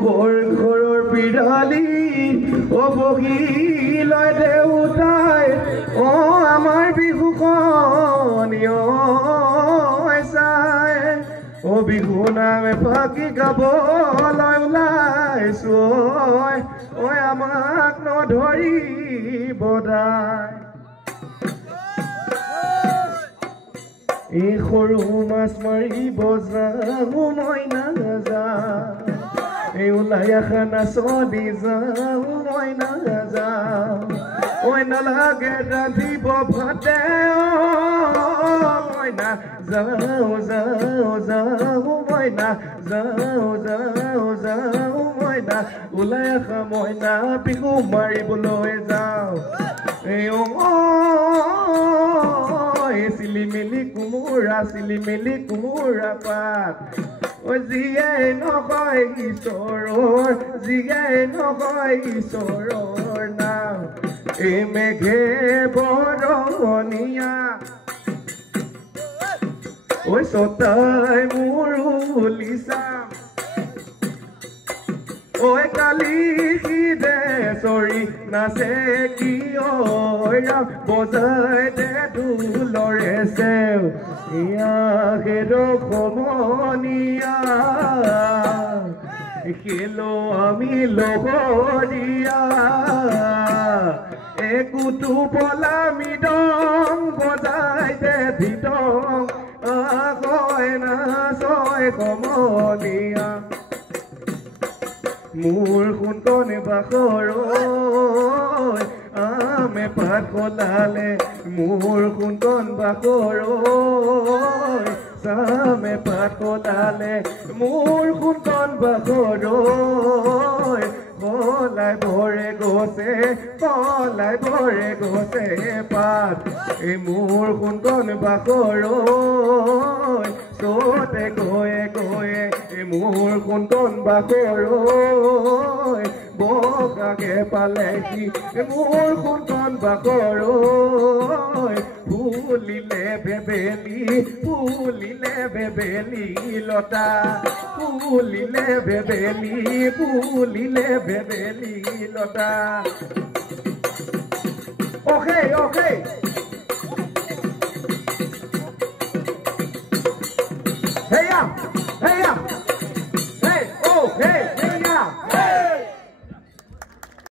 বৰ ঘৰৰ পিৰালি বহি লয় দেউতাই আমাৰ বিহুখন চাই বিহু নামে ফাঁকি গাবলৈ ওলাইছো আমাক নধৰিব দাই এই সৰু মাছ মাৰিব যাওঁ মই নাযাওঁ এই ওলাই আহা নাচনি যাওঁ মই নাযাওঁ নালাগে ৰান্ধিব ভাতে মই নাযাওঁ যাওঁ যাওঁ মই নাযাওঁ যাওঁ মই ওলাই আহা মই বিহু মাৰিবলৈ যাওঁ এই চিলিমিলি কোমোৰা পাত জীয়াই নকয় ঈশ্বৰৰ নাম এই মেঘে বৰণীয়া ছটাই মোৰ উলিচাম কালি সিদ্ধেশ্বৰী নাচে কিয় বজাই দে ঢোলৰে চেও হেৰ সমনীয়া খেলো আমি লগৰীয়া একোটো পলা মৃদং বজাই দে ভিতং কয় নাচয় সমনীয়া মোৰ সোণকণে বাখৰ আমে পাত কলালে মোৰ সোণকণ বাখৰ চামে পাত কলালে মোৰ সোণকণ বাখৰ কলাই ভৰে গছে পাত এই মোৰ সোণকণ বাখৰ চতে গয়ে মোৰ সোণকণ বাখৰ বগাকে পালেহি মোৰ সোণকণ বাখৰ ফুলিলে বেবেলি লতা ফুলিলে বেবেলি লতা Okay